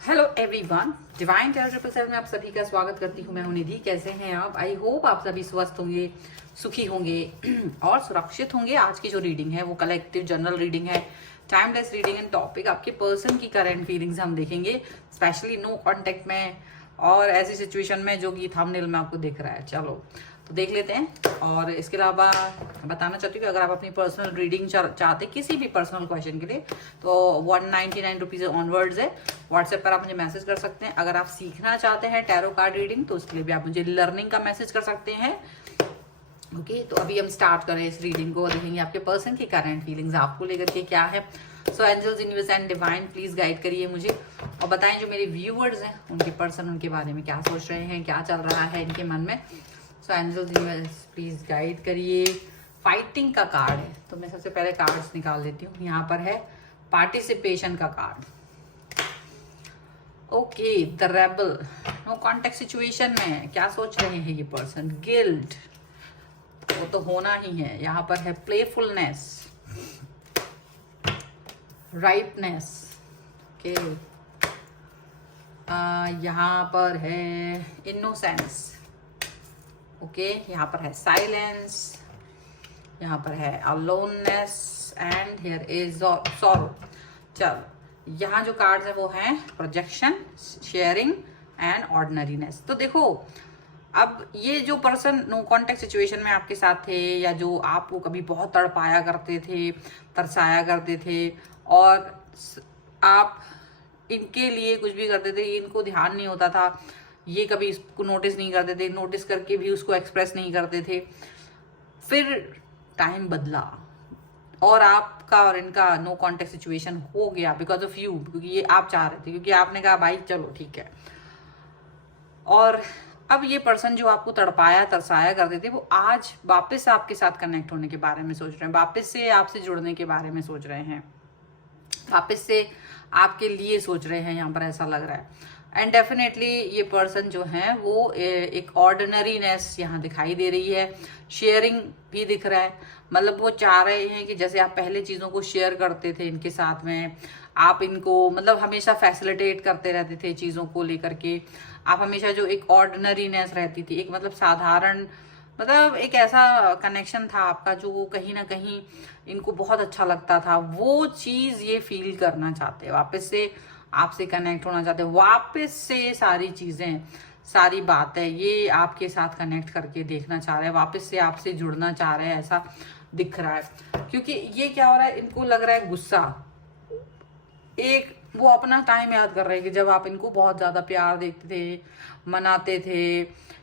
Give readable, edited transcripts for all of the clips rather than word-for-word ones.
Hello everyone, divine terror 777 में आप सभी का स्वागत करती हूँ। मैं हूं निधि। कैसे हैं आप? आई होप आप सभी स्वस्थ होंगे, सुखी होंगे और सुरक्षित होंगे। आज की जो रीडिंग है वो कलेक्टिव जनरल रीडिंग है, टाइमलेस रीडिंग एंड टॉपिक आपके पर्सन की करंट फीलिंग्स हम देखेंगे, स्पेशली नो कांटेक्ट में और ऐसी सिचुएशन में जो कि थंबनेल में आपको दिख रहा है। चलो तो देख लेते हैं। और इसके अलावा बताना चाहती हूँ कि अगर आप अपनी पर्सनल रीडिंग चाहते किसी भी पर्सनल क्वेश्चन के लिए तो 199 रुपीज़ ऑनवर्ड्स है। व्हाट्सएप पर आप मुझे मैसेज कर सकते हैं। अगर आप सीखना चाहते हैं टैरो कार्ड रीडिंग तो उसके लिए भी आप मुझे लर्निंग का मैसेज कर सकते हैं। ओके, तो अभी हम स्टार्ट करें इस रीडिंग को। देखेंगे आपके पर्सन की करंट फीलिंग्स आपको लेकर के क्या है। So angels, universe and divine please guide करिए मुझे और बताएं जो मेरे व्यूअर्स हैं उनके पर्सन उनके बारे में क्या सोच रहे हैं, क्या चल रहा है इनके मन में। सो एंजल्स, यूनिवर्स प्लीज गाइड करिए। फाइटिंग का कार्ड है तो मैं सबसे पहले कार्ड्स निकाल लेती हूँ। यहाँ पर है पार्टिसिपेशन का card. Okay, the rebel, no contact situation में क्या सोच रहे हैं ये पर्सन। गिल्ट, वो तो होना ही है। यहाँ पर है प्लेफुलनेस, राइपनेस। ओके, यहाँ पर है इनोसेंस। ओके, यहाँ पर है साइलेंस, यहाँ पर है aloneness and here is sorrow. चलो, यहाँ जो कार्ड्स है वो हैं प्रोजेक्शन, शेयरिंग एंड ऑर्डिनरीनेस। तो देखो, अब ये जो पर्सन नो कॉन्टेक्ट सिचुएशन में आपके साथ थे या जो आपको कभी बहुत तड़पाया करते थे, तरसाया करते थे और आप इनके लिए कुछ भी करते थे, इनको ध्यान नहीं होता था, ये कभी इसको नोटिस नहीं करते थे, नोटिस करके भी उसको एक्सप्रेस नहीं करते थे। फिर टाइम बदला और आपका और इनका नो कॉन्टेक्ट सिचुएशन हो गया बिकॉज ऑफ यू, क्योंकि ये आप चाह रहे थे, क्योंकि आपने कहा भाई चलो ठीक है। और अब ये पर्सन जो आपको तड़पाया तरसाया करते थे वो आज वापस आपके साथ कनेक्ट होने के बारे में सोच रहे हैं, वापस से आपसे जुड़ने के बारे में सोच रहे हैं, वापस से आपके लिए सोच रहे हैं। यहाँ पर ऐसा लग रहा है। एंड डेफिनेटली ये पर्सन जो है वो एक ऑर्डिनरीनेस यहाँ दिखाई दे रही है। शेयरिंग भी दिख रहा है, मतलब वो चाह रहे हैं कि जैसे आप पहले चीज़ों को शेयर करते थे इनके साथ में, आप इनको मतलब हमेशा फैसिलिटेट करते रहते थे चीज़ों को लेकर के। आप हमेशा जो एक ऑर्डिनरीनेस रहती थी, एक मतलब साधारण, मतलब एक ऐसा कनेक्शन था आपका जो कहीं ना कहीं इनको बहुत अच्छा लगता था। वो चीज़ ये फील करना चाहते हैं, वापस से आपसे कनेक्ट होना चाहते हैं, वापस से सारी चीज़ें सारी बातें ये आपके साथ कनेक्ट करके देखना चाह रहे हैं, वापस से आपसे जुड़ना चाह रहे हैं, ऐसा दिख रहा है। क्योंकि ये क्या हो रहा है, इनको लग रहा है गुस्सा। एक वो अपना टाइम याद कर रहे हैं कि जब आप इनको बहुत ज़्यादा प्यार देते थे, मनाते थे,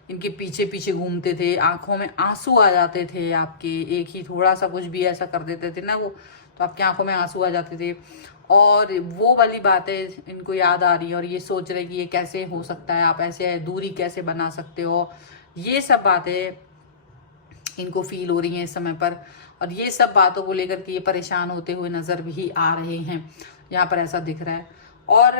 इनके पीछे पीछे घूमते थे, आंखों में आंसू आ जाते थे आपके, एक ही थोड़ा सा कुछ भी ऐसा कर देते थे ना वो, तो आपकी आंखों में आंसू आ जाते थे। और वो वाली बातें इनको याद आ रही है और ये सोच रहे कि ये कैसे हो सकता है, आप ऐसे दूरी कैसे बना सकते हो। ये सब बातें इनको फील हो रही हैं इस समय पर और ये सब बातों को लेकर के ये परेशान होते हुए नजर भी आ रहे हैं। यहाँ पर ऐसा दिख रहा है। और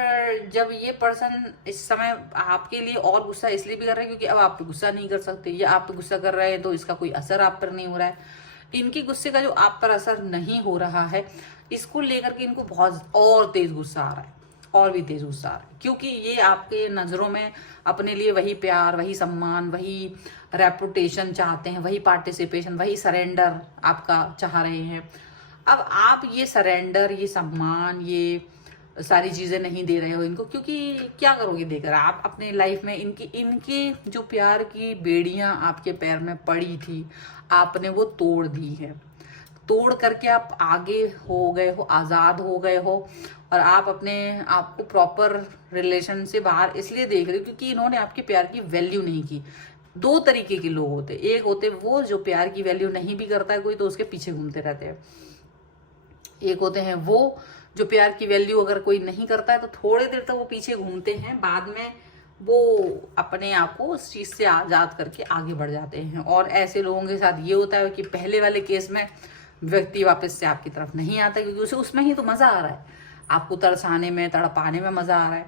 जब ये पर्सन इस समय आपके लिए और गुस्सा इसलिए भी कर रहा है क्योंकि अब आप पे गुस्सा नहीं कर सकते, या आप पे गुस्सा कर रहे हैं तो इसका कोई असर आप पर नहीं हो रहा है। इनकी गुस्से का जो आप पर असर नहीं हो रहा है, इसको लेकर के इनको बहुत और तेज गुस्सा आ रहा है, और भी तेज गुस्सा आ रहा है, क्योंकि ये आपके नज़रों में अपने लिए वही प्यार, वही सम्मान, वही रेपुटेशन चाहते हैं, वही पार्टिसिपेशन, वही सरेंडर आपका चाह रहे हैं। अब आप ये सरेंडर, ये सम्मान, ये सारी चीज़ें नहीं दे रहे हो इनको, क्योंकि क्या करोगे देकर आप अपने लाइफ में। इनकी जो प्यार की बेड़ियां आपके पैर में पड़ी थी, आपने वो तोड़ दी है। तोड़ करके आप आगे हो गए हो, आज़ाद हो गए हो और आप अपने आप को प्रॉपर रिलेशन से बाहर इसलिए देख रहे हो क्योंकि इन्होंने आपके प्यार की वैल्यू नहीं की। दो तरीके के लोग होते, एक होते वो जो प्यार की वैल्यू नहीं भी करता है कोई तो उसके पीछे घूमते रहते हैं। एक होते हैं वो जो प्यार की वैल्यू अगर कोई नहीं करता है तो थोड़े देर तक वो पीछे घूमते हैं, बाद में वो अपने आप को उस चीज़ से आज़ाद करके आगे बढ़ जाते हैं। और ऐसे लोगों के साथ ये होता है कि पहले वाले केस में व्यक्ति वापस से आपकी तरफ नहीं आता क्योंकि उसे उसमें ही तो मज़ा आ रहा है, आपको तरसाने में, तड़पाने में मज़ा आ रहा है,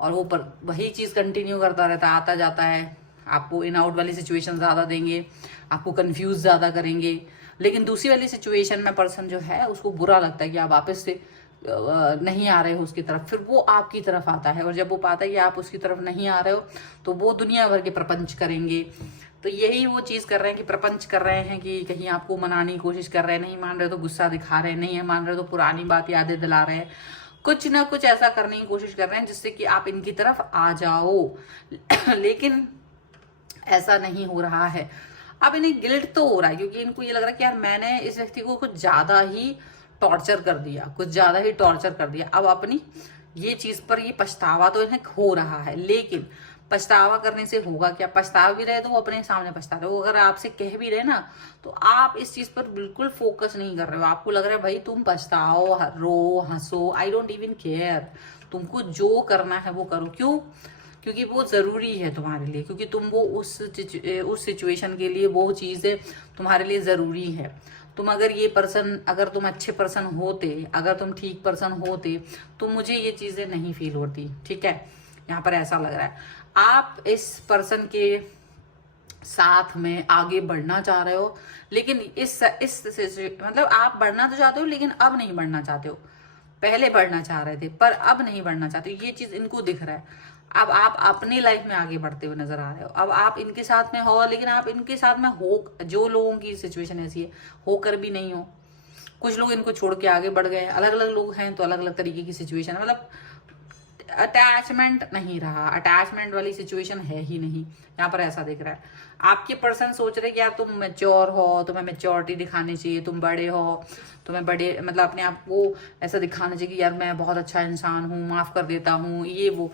और वो पर वही चीज़ कंटिन्यू करता रहता है, आता जाता है, आपको इन आउट वाली सिचुएशन ज़्यादा देंगे, आपको कंफ्यूज ज़्यादा करेंगे। लेकिन दूसरी वाली सिचुएशन में पर्सन जो है उसको बुरा लगता है कि आप वापस से नहीं आ रहे हो उसकी तरफ, फिर वो आपकी तरफ आता है। और जब वो पाता है कि आप उसकी तरफ नहीं आ रहे हो तो वो दुनिया भर के प्रपंच करेंगे। तो यही वो चीज़ कर रहे हैं कि प्रपंच कर रहे हैं कि कहीं आपको मनाने की कोशिश कर रहे हैं, नहीं मान रहे तो गुस्सा दिखा रहे हैं, नहीं मान रहे तो पुरानी बात यादें दिला रहे हैं, कुछ ना कुछ ऐसा करने की कोशिश कर रहे हैं जिससे कि आप इनकी तरफ आ जाओ। लेकिन ऐसा नहीं हो रहा है। अब इन्हें गिल्ट तो हो रहा है क्योंकि इनको ये लग रहा है कि यार मैंने इस व्यक्ति को कुछ ज़्यादा ही टॉर्चर कर दिया, कुछ ज़्यादा ही टॉर्चर कर दिया। अब अपनी ये चीज़ पर ये पछतावा तो इन्हें हो रहा है, लेकिन पछतावा करने से होगा क्या? पछता भी रहे तो वो अपने सामने पछता रहे हो। अगर आपसे कह भी रहे ना तो आप इस चीज़ पर बिल्कुल फोकस नहीं कर रहे हो। आपको लग रहा है भाई तुम पछताओ, रो, हंसो, आई डोंट इवन केयर, तुमको जो करना है वो करो। क्यों? क्योंकि वो ज़रूरी है तुम्हारे लिए, क्योंकि तुम वो उस सिचुएशन के लिए वो चीज़ें तुम्हारे लिए ज़रूरी है। तुम अगर ये पर्सन, अगर तुम अच्छे पर्सन होते, अगर तुम ठीक पर्सन होते तो मुझे ये चीज़ें नहीं फील होती। ठीक है, यहाँ पर ऐसा लग रहा है आप इस पर्सन के साथ में आगे बढ़ना चाह रहे हो, लेकिन इस मतलब आप बढ़ना तो चाहते हो लेकिन अब नहीं बढ़ना चाहते हो। पहले बढ़ना चाह रहे थे पर अब नहीं बढ़ना चाहते, ये चीज़ इनको दिख रहा है। अब आप अपनी लाइफ में आगे बढ़ते हुए नजर आ रहे हो। अब आप इनके साथ में हो, लेकिन आप इनके साथ में हो, जो लोगों की सिचुएशन ऐसी है होकर भी नहीं हो। कुछ लोग इनको छोड़ के आगे बढ़ गए, अलग अलग लोग हैं तो अलग अलग तरीके की सिचुएशन है। मतलब अटैचमेंट नहीं रहा, अटैचमेंट वाली सिचुएशन है ही नहीं। यहाँ पर ऐसा दिख रहा है आपके पर्सन सोच रहे कि यार तुम मैच्योर हो, तुम्हें मैच्योरिटी दिखानी चाहिए, तुम बड़े हो, तुम्हें बड़े मतलब अपने आप को ऐसा दिखाना चाहिए कि यार मैं बहुत अच्छा इंसान हूँ, माफ कर देता हूँ, ये वो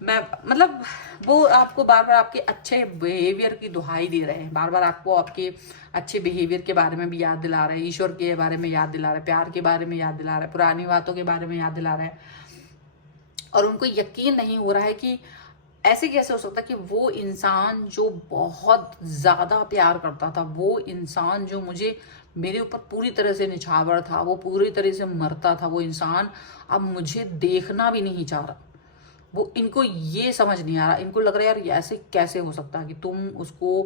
मैं मतलब वो आपको बार बार आपके अच्छे बिहेवियर की दुहाई दे रहे हैं, बार बार आपको आपके अच्छे बिहेवियर के बारे में भी याद दिला रहे हैं, ईश्वर के बारे में याद दिला रहे हैं, प्यार के बारे में याद दिला रहे हैं, पुरानी बातों के बारे में याद दिला रहे हैं। और उनको यकीन नहीं हो रहा है कि ऐसे कैसे हो सकता है कि वो इंसान जो बहुत ज़्यादा प्यार करता था, वो इंसान जो मुझे मेरे ऊपर पूरी तरह से निछावर था, वो पूरी तरह से मरता था, वो इंसान अब मुझे देखना भी नहीं चाह रहा। वो इनको ये समझ नहीं आ रहा, इनको लग रहा है यार ऐसे कैसे हो सकता है कि तुम उसको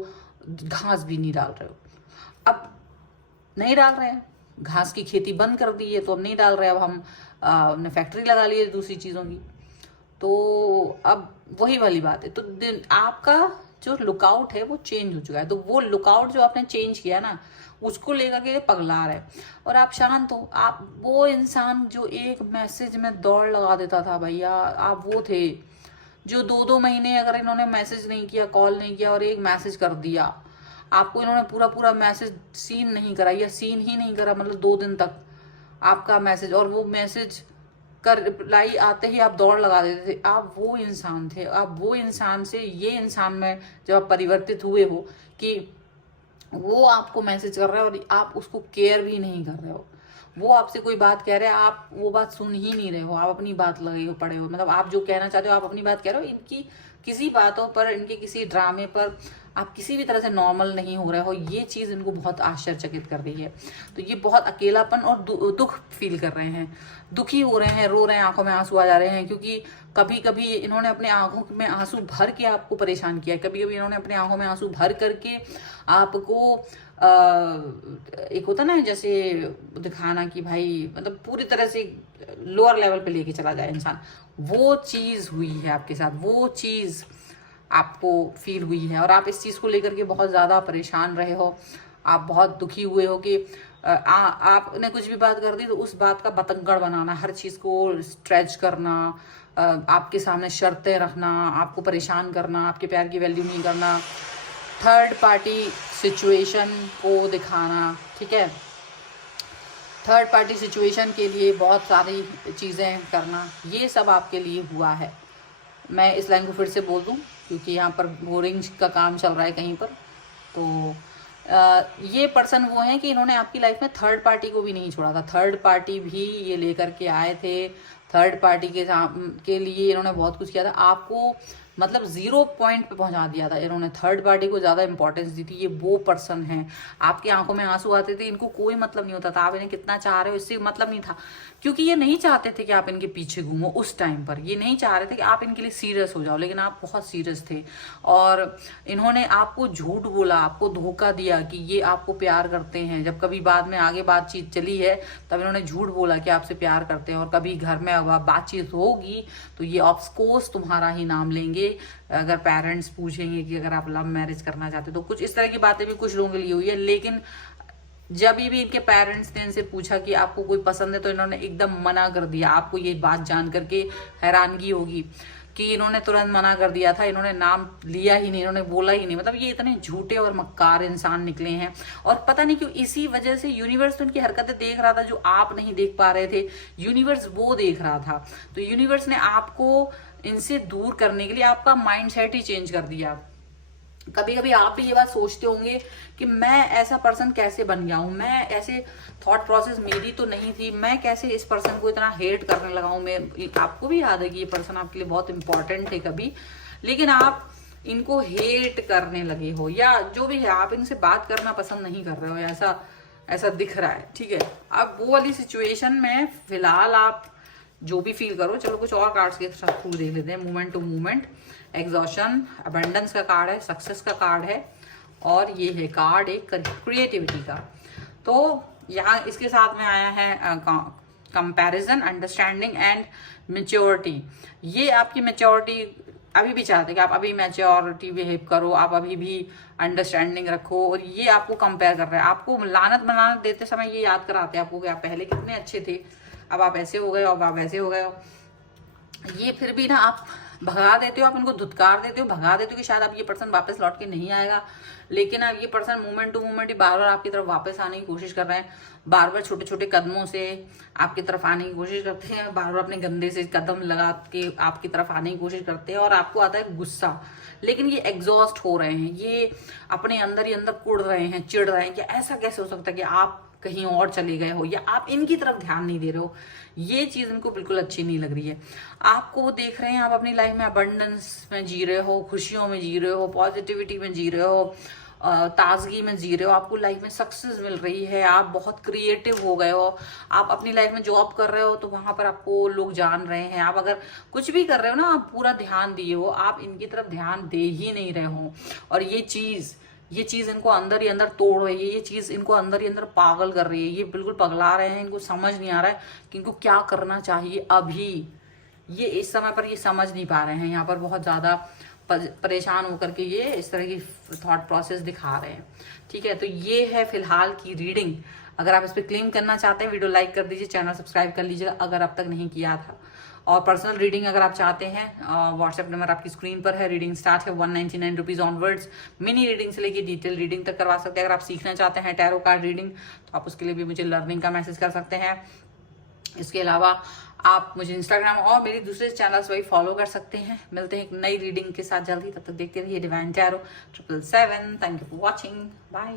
घास भी नहीं डाल रहे हो। अब नहीं डाल रहे हैं, घास की खेती बंद कर दी है तो अब नहीं डाल रहे, अब हम हमने फैक्ट्री लगा ली है दूसरी चीज़ों की। तो अब वही वाली बात है। तो आपका जो लुकआउट है वो चेंज हो चुका है। तो वो लुकआउट जो आपने चेंज किया ना, उसको लेकर के पगला रहे और आप शांत हो। आप वो इंसान जो एक मैसेज में दौड़ लगा देता था भैया, आप वो थे जो 2-2 महीने अगर इन्होंने मैसेज नहीं किया, कॉल नहीं किया और एक मैसेज कर दिया, आपको इन्होंने पूरा पूरा मैसेज सीन नहीं करा या सीन ही नहीं करा, मतलब 2 दिन तक आपका मैसेज, और वो मैसेज का रिप्लाई आते ही आप दौड़ लगा देते थे। आप वो इंसान थे। आप वो इंसान से ये इंसान में जब आप परिवर्तित हुए हो कि वो आपको मैसेज कर रहा है और आप उसको केयर भी नहीं कर रहे हो। वो आपसे कोई बात कह रहे हैं, आप वो बात सुन ही नहीं रहे हो, आप अपनी बात लगे हो पड़े हो। मतलब आप जो कहना चाहते हो आप अपनी बात कह रहे हो, इनकी किसी बातों पर, इनके किसी ड्रामे पर आप किसी भी तरह से नॉर्मल नहीं हो रहे हो। ये चीज़ इनको बहुत आश्चर्यचकित कर रही है। तो ये बहुत अकेलापन और दुख फील कर रहे हैं, दुखी हो रहे हैं, रो रहे हैं, आंखों में आंसू आ जा रहे हैं। क्योंकि कभी कभी इन्होंने अपने आंखों में आंसू भर के आपको परेशान किया है, कभी कभी इन्होंने अपने आंखों में आंसू भर करके आपको एक होता ना जैसे दिखाना कि भाई मतलब पूरी तरह से लोअर लेवल पे लेके चला जाए इंसान, वो चीज़ हुई है आपके साथ, वो चीज़ आपको फील हुई है और आप इस चीज़ को लेकर के बहुत ज़्यादा परेशान रहे हो। आप बहुत दुखी हुए हो कि आपने कुछ भी बात कर दी तो उस बात का बतंगड़ बनाना, हर चीज़ को स्ट्रेच करना, आपके सामने शर्तें रखना, आपको परेशान करना, आपके प्यार की वैल्यू नहीं करना, थर्ड पार्टी सिचुएशन को दिखाना। ठीक है, थर्ड पार्टी सिचुएशन के लिए बहुत सारी चीज़ें करना, ये सब आपके लिए हुआ है। मैं इस लाइन को फिर से बोल दूं क्योंकि यहाँ पर बोरिंग का काम चल रहा है कहीं पर। तो ये पर्सन वो हैं कि इन्होंने आपकी लाइफ में थर्ड पार्टी को भी नहीं छोड़ा था। थर्ड पार्टी भी ये लेकर के आए थे, थर्ड पार्टी के लिए इन्होंने बहुत कुछ किया था। आपको मतलब 0 पॉइंट पे पहुंचा दिया था इन्होंने, थर्ड पार्टी को ज्यादा इंपॉर्टेंस दी थी। ये वो पर्सन है, आपकी आंखों में आंसू आते थे, इनको कोई मतलब नहीं होता था आप इन्हें कितना चाह रहे हो, इससे मतलब नहीं था, क्योंकि ये नहीं चाहते थे कि आप इनके पीछे घूमो। उस टाइम पर ये नहीं चाह रहे थे कि आप इनके लिए सीरियस हो जाओ, लेकिन आप बहुत सीरियस थे और इन्होंने आपको झूठ बोला, आपको धोखा दिया कि ये आपको प्यार करते हैं। जब कभी बाद में आगे बातचीत चली है तब इन्होंने झूठ बोला कि आपसे प्यार करते हैं, और कभी घर में बातचीत होगी तो ये ऑफकोर्स तुम्हारा ही नाम लेंगे। अगर पेरेंट्स पूछेंगे कि अगर आप लव मैरिज करना चाहते तो कुछ इस तरह की बातें भी कुछ लोगों के लिए हुई है। लेकिन जब भी इनके पेरेंट्स ने इनसे पूछा कि आपको कोई पसंद है तो इन्होंने एकदम मना कर दिया। आपको ये बात जान करके हैरानगी होगी कि इन्होंने तुरंत मना कर दिया था, इन्होंने नाम लिया ही नहीं, इन्होंने बोला ही नहीं। मतलब ये इतने झूठे और मक्कार इंसान निकले हैं, और पता नहीं क्यों इसी वजह से यूनिवर्स तो इनकी हरकतें देख रहा था जो आप नहीं देख पा रहे थे, यूनिवर्स वो देख रहा था। तो यूनिवर्स ने आपको इनसे दूर करने के लिए आपका माइंड सेट ही चेंज कर दिया। कभी कभी आप भी ये बात सोचते होंगे कि मैं ऐसा पर्सन कैसे बन गया हूं, मैं ऐसे थॉट प्रोसेस मेरी तो नहीं थी, मैं कैसे इस पर्सन को इतना हेट करने लगा हूं। मैं आपको भी याद है कि ये पर्सन आपके लिए बहुत इंपॉर्टेंट थे कभी, लेकिन आप इनको हेट करने लगे हो, या जो भी है आप इनसे बात करना पसंद नहीं कर रहे हो, ऐसा ऐसा दिख रहा है। ठीक है, अब वो वाली सिचुएशन में फिलहाल आप जो भी फील करो। चलो कुछ और कार्ड्स के थ्रू देख लेते हैं। Movement to movement, exhaustion, abundance का कार्ड है, सक्सेस का कार्ड है, और ये है कार्ड एक क्रिएटिविटी का। तो यहाँ इसके साथ में आया है कंपैरिजन, अंडरस्टैंडिंग एंड मेच्योरिटी। ये आपकी मेच्योरिटी अभी भी चाहते हैं कि आप अभी मैच्योरिटी बिहेव करो, आप अभी भी अंडरस्टैंडिंग रखो, और ये आपको कंपेयर कर रहे हैं। आपको लानत बनानत देते समय ये याद कराते हैं आपको कि आप पहले कितने अच्छे थे, अब आप ऐसे हो गए हो, अब आप वैसे हो गए हो। ये फिर भी ना आप भगा देते हो, आप इनको धुतकार देते हो, भगा देते हो कि शायद अब ये पर्सन वापस लौट के नहीं आएगा। लेकिन अब ये पर्सन मूवमेंट टू मूवमेंट ही बार बार आपकी तरफ वापस आने की कोशिश कर रहे हैं, बार बार छोटे छोटे कदमों से आपकी तरफ आने की कोशिश करते हैं, बार बार अपने गंदे से कदम लगा के आपकी तरफ आने की कोशिश करते हैं, और आपको आता है गुस्सा। लेकिन ये एग्जॉस्ट हो रहे हैं, ये अपने अंदर ही अंदर कुड़ रहे हैं, चिढ़ रहे हैं कि ऐसा कैसे हो सकता है कि आप कहीं और चले गए हो, या आप इनकी तरफ ध्यान नहीं दे रहे हो। ये चीज इनको बिल्कुल अच्छी नहीं लग रही है। आपको वो देख रहे हैं, आप अपनी लाइफ में अबंडेंस में जी रहे हो, खुशियों में जी रहे हो, पॉजिटिविटी में जी रहे हो, ताजगी में जी रहे हो, आपको लाइफ में सक्सेस मिल रही है, आप बहुत क्रिएटिव हो गए हो, आप अपनी लाइफ में जॉब कर रहे हो तो वहां पर आपको लोग जान रहे हैं, आप अगर कुछ भी कर रहे हो ना आप पूरा ध्यान दिए हो, आप इनकी तरफ ध्यान दे ही नहीं रहे हो। और ये चीज इनको अंदर ही अंदर तोड़ रही है, ये चीज इनको अंदर ही अंदर पागल कर रही है, ये बिल्कुल पगला रहे हैं, इनको समझ नहीं आ रहा है कि इनको क्या करना चाहिए अभी। ये इस समय पर ये समझ नहीं पा रहे हैं, यहाँ पर बहुत ज्यादा परेशान होकर के ये इस तरह की थॉट प्रोसेस दिखा रहे हैं। ठीक है, तो ये है फिलहाल की रीडिंग। अगर आप इस पर क्लेम करना चाहते हैं वीडियो लाइक कर दीजिए, चैनल सब्सक्राइब कर लीजिएगा अगर अब तक नहीं किया था। और पर्सनल रीडिंग अगर आप चाहते हैं, व्हाट्सएप नंबर आपकी स्क्रीन पर है। रीडिंग स्टार्ट है 199 रुपीज ऑनवर्ड्स। मिनी रीडिंग से लेके डिटेल रीडिंग तक करवा सकते हैं। अगर आप सीखना चाहते हैं टैरो कार्ड रीडिंग तो आप उसके लिए भी मुझे लर्निंग का मैसेज कर सकते हैं। इसके अलावा आप मुझे इंस्टाग्राम और मेरी दूसरे चैनल्स वही फॉलो कर सकते हैं। मिलते हैं एक नई रीडिंग के साथ जल्दी, तब तक देखते रहिए divine tarot 777। Thank you for watching, bye.